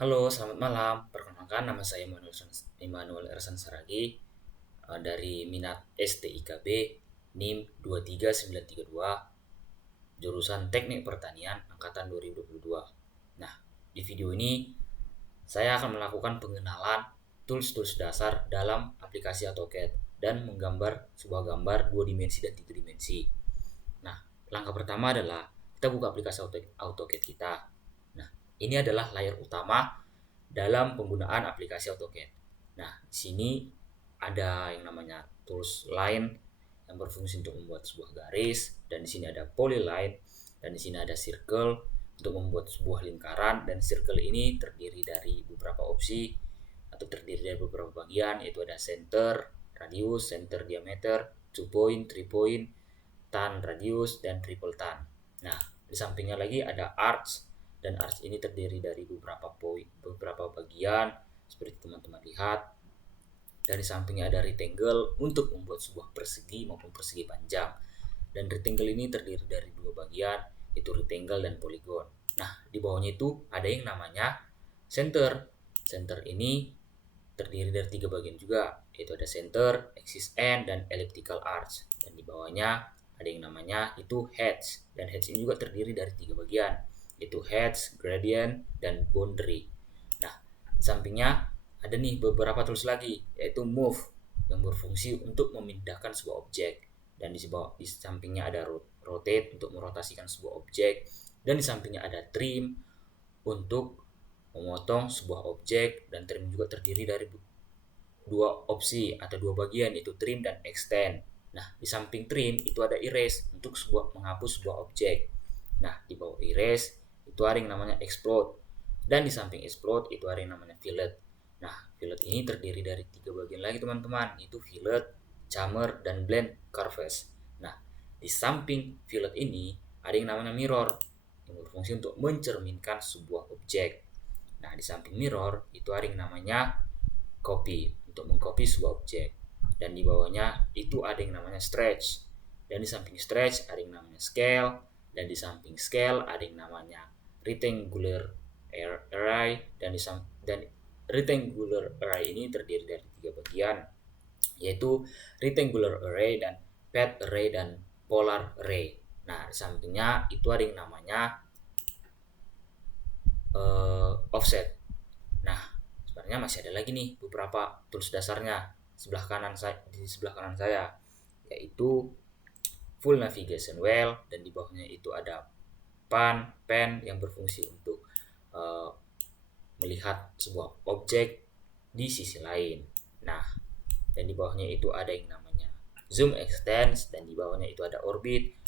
Halo, selamat malam. Perkenalkan, nama saya Immanuel Ersan Saragi dari minat STIKB NIM 23932 jurusan Teknik Pertanian angkatan 2022. Nah, di video ini saya akan melakukan pengenalan tools-tools dasar dalam aplikasi AutoCAD dan menggambar sebuah gambar 2 dimensi dan 3 dimensi. Nah, langkah pertama adalah kita buka aplikasi AutoCAD kita. Nah, ini adalah layar utama dalam penggunaan aplikasi AutoCAD. Nah, di sini ada yang namanya tools line yang berfungsi untuk membuat sebuah garis, dan di sini ada polyline, dan di sini ada circle untuk membuat sebuah lingkaran, dan circle ini terdiri dari beberapa opsi atau terdiri dari beberapa bagian, yaitu ada center, radius, center diameter, 2 point, 3 point, tan radius, dan triple tan. Nah, di sampingnya lagi ada arcs, dan arcs ini terdiri dari beberapa bagian seperti teman-teman lihat. Dan di sampingnya ada rectangle untuk membuat sebuah persegi maupun persegi panjang. Dan rectangle ini terdiri dari dua bagian, yaitu rectangle dan polygon. Nah, di bawahnya itu ada yang namanya center. Center ini terdiri dari tiga bagian juga, yaitu ada center, axis end, dan elliptical arch. Dan di bawahnya ada yang namanya itu heads, dan heads ini juga terdiri dari tiga bagian, yaitu heads, gradient, dan boundary. Nah, di sampingnya ada nih beberapa tools lagi, yaitu move yang berfungsi untuk memindahkan sebuah objek, dan di sampingnya ada rotate untuk merotasikan sebuah objek, dan di sampingnya ada trim untuk memotong sebuah objek, dan trim juga terdiri dari dua opsi atau dua bagian, yaitu trim dan extend. Nah, di samping trim itu ada erase untuk menghapus sebuah objek. Nah, di bawah erase itu ada yang namanya explode, dan di samping explode itu ada yang namanya fillet. Nah, fillet ini terdiri dari tiga bagian lagi teman-teman, yaitu fillet, chamfer, dan blend curves. Nah, di samping fillet ini ada yang namanya mirror yang berfungsi untuk mencerminkan sebuah objek. Nah, di samping mirror itu ada yang namanya copy untuk mengcopy sebuah objek, dan di bawahnya itu ada yang namanya stretch, dan di samping stretch ada yang namanya scale, dan di samping scale ada yang namanya rectangular array, dan rectangular array ini terdiri dari tiga bagian, yaitu rectangular array, dan path array, dan polar array. Nah, di sampingnya itu ada yang namanya offset. Nah, sebenarnya masih ada lagi nih beberapa tools dasarnya di sebelah kanan saya, yaitu full navigation wheel, dan di bawahnya itu ada pen yang berfungsi untuk melihat sebuah objek di sisi lain. Nah, dan di bawahnya itu ada yang namanya zoom extends, dan di bawahnya itu ada orbit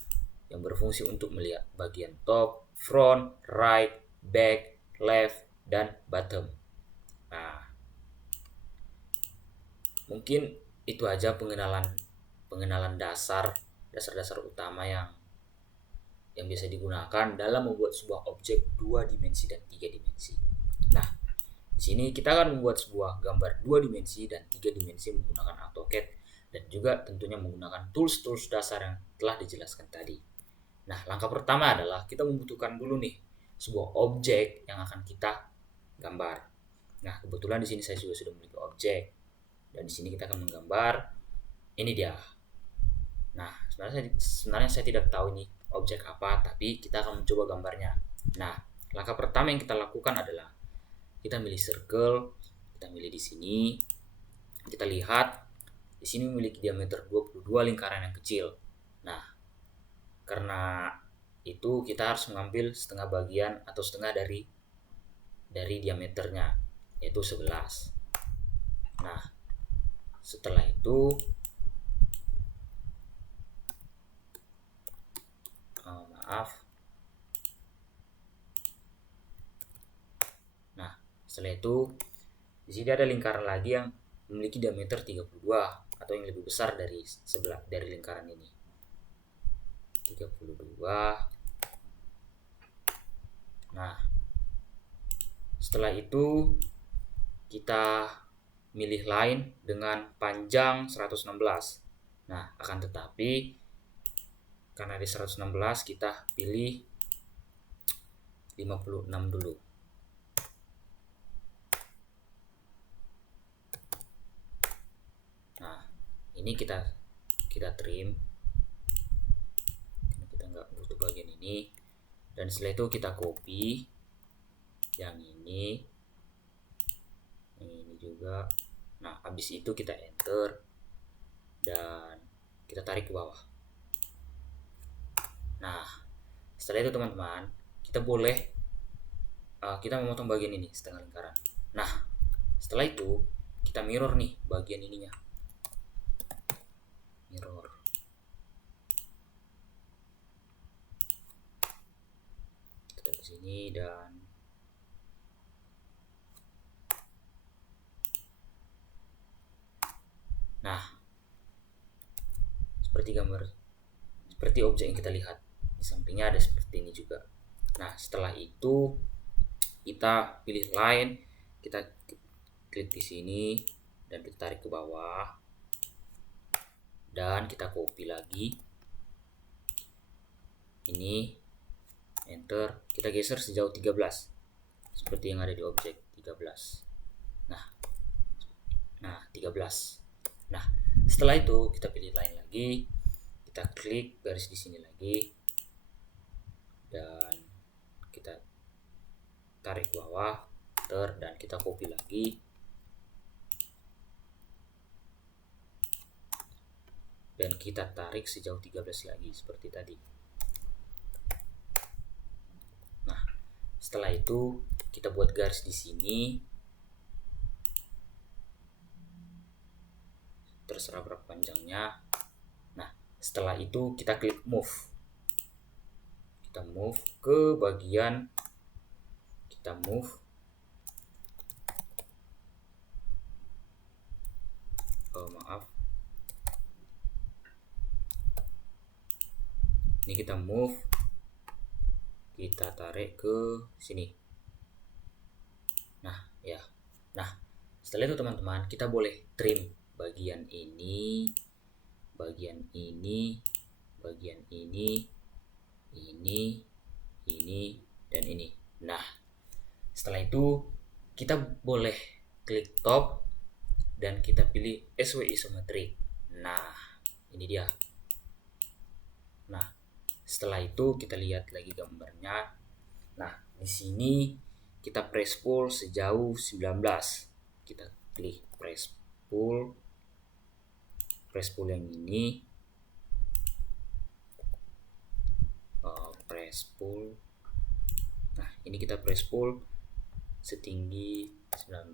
yang berfungsi untuk melihat bagian top, front, right, back, left, dan bottom. Nah, mungkin itu aja pengenalan dasar utama yang biasa digunakan dalam membuat sebuah objek 2 dimensi dan 3 dimensi. Nah, di sini kita akan membuat sebuah gambar 2 dimensi dan 3 dimensi menggunakan AutoCAD, dan juga tentunya menggunakan tools-tools dasar yang telah dijelaskan tadi. Nah, langkah pertama adalah kita membutuhkan dulu nih sebuah objek yang akan kita gambar. Nah, kebetulan di sini saya juga sudah memiliki objek, dan di sini kita akan menggambar. Ini dia. Nah, sebenarnya saya tidak tahu ini objek apa, tapi kita akan mencoba gambarnya. Nah, langkah pertama yang kita lakukan adalah kita milih circle, kita milih di sini. Kita lihat di sini memiliki diameter 22 lingkaran yang kecil. Nah, karena itu kita harus mengambil setengah bagian atau setengah dari diameternya, yaitu 11. Nah, setelah itu Nah, setelah itu di sini ada lingkaran lagi yang memiliki diameter 32 atau yang lebih besar dari lingkaran ini. 32. Nah, setelah itu kita milih line dengan panjang 116. Nah, akan tetapi karena di 116 kita pilih 56 dulu. ini kita trim karena kita nggak butuh bagian ini. Dan setelah itu kita copy yang ini juga. Nah, habis itu kita enter dan kita tarik ke bawah. Nah, setelah itu teman-teman, kita boleh kita memotong bagian ini setengah lingkaran. Nah, setelah itu kita mirror nih bagian ininya. Mirror. Kita ke sini dan nah, seperti objek yang kita lihat. Di sampingnya ada seperti ini juga. Nah, setelah itu kita pilih line, kita klik di sini dan kita tarik ke bawah. Dan kita copy lagi. Ini enter, kita geser sejauh 13. Seperti yang ada di objek 13. Nah, 13. Nah, setelah itu kita pilih line lagi, kita klik garis di sini lagi, dan kita tarik ke bawah, dan kita copy lagi, dan kita tarik sejauh 13 lagi seperti tadi. Nah, setelah itu kita buat garis di sini. Terserah berapa panjangnya. Nah, setelah itu kita klik move. Kita move ke bagian, kita move ini kita move, kita tarik ke sini. Nah, ya. Nah, setelah itu teman-teman, kita boleh trim bagian ini, bagian ini, bagian ini, dan ini. Nah, setelah itu kita boleh klik top dan kita pilih SW isometrik. Nah, ini dia. Nah, setelah itu kita lihat lagi gambarnya. Nah, di sini kita press pull sejauh 19. Kita klik press pull yang ini, press pull. Nah, ini kita press pull setinggi 19,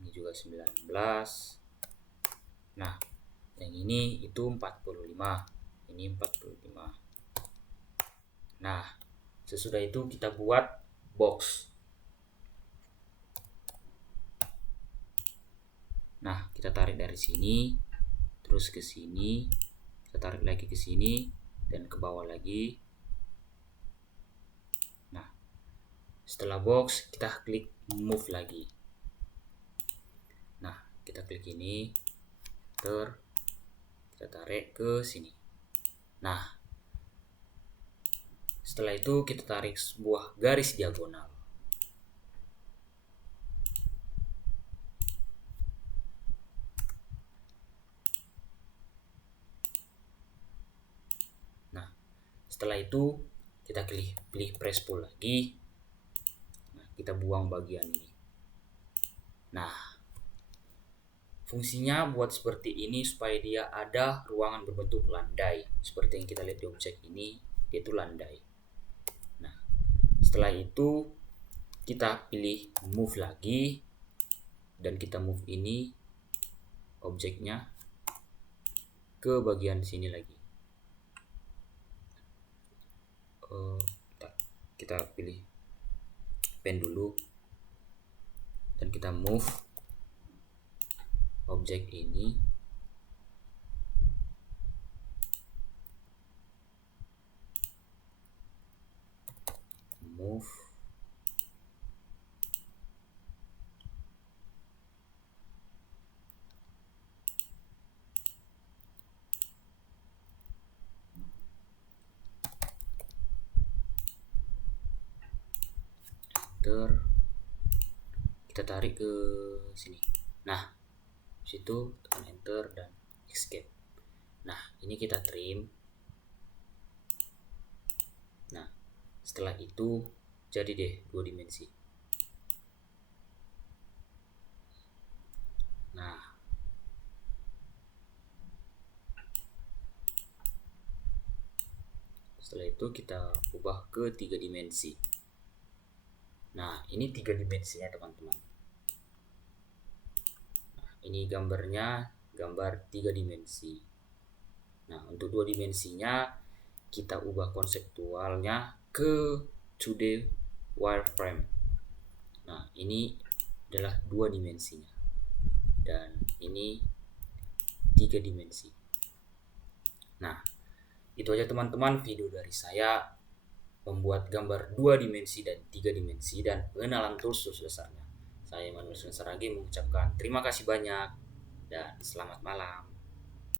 ini juga 19. Nah, yang ini itu 45, ini 45. Nah, sesudah itu kita buat box. Nah, kita tarik dari sini, terus ke sini, kita tarik lagi ke sini, dan ke bawah lagi. Nah, setelah box, kita klik move lagi. Nah, kita klik ini, kita tarik ke sini. Nah, setelah itu kita tarik sebuah garis diagonal. Setelah itu kita pilih press pull lagi. Nah, kita buang bagian ini. Nah, fungsinya buat seperti ini supaya dia ada ruangan berbentuk landai. Seperti yang kita lihat di objek ini, dia itu landai. Nah, setelah itu kita pilih move lagi dan kita move ini objeknya ke bagian sini lagi. Kita pilih pen dulu dan kita move objek ini move kita tarik ke sini. Nah, situ tekan enter dan escape. Nah, ini kita trim. Nah, setelah itu jadi deh 2 dimensi. Nah, setelah itu kita ubah ke 3 dimensi. Nah, ini 3 dimensinya teman-teman. Nah, ini gambarnya, gambar 3 dimensi. Nah, untuk 2 dimensinya kita ubah konseptualnya ke 2D wireframe. Nah, ini adalah 2 dimensinya. Dan ini 3 dimensi. Nah, itu aja teman-teman video dari saya membuat gambar 2 dimensi dan 3 dimensi dan pengenalan tools dasarnya. Saya Manuel Saragi mengucapkan terima kasih banyak dan selamat malam.